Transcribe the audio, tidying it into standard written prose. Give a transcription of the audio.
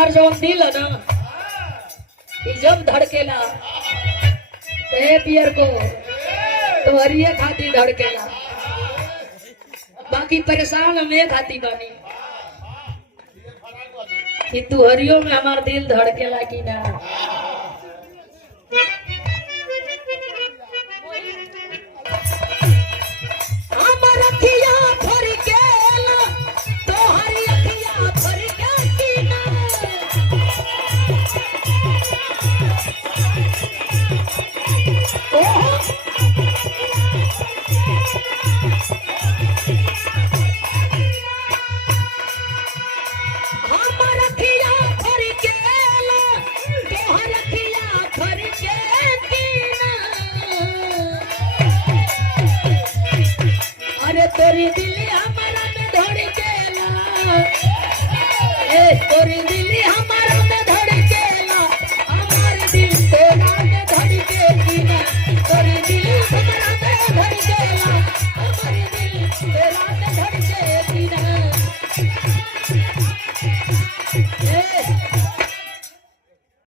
हमार जो दिल है ना कि जब धड़केला ते पियर को तो हरिये खाती धड़केला, बाकी परेशान में खाती बानी कि तू हरियो में हमार दिल धड़केला कि ना। तोरी दिल हमारा में धड़केला, तोरी दिल हमारा में धड़केला, हमारे दिल तेरा में धड़केगी ना। तोरी दिल हमारा में धड़केला, हमारे दिल तेरा में धड़केला।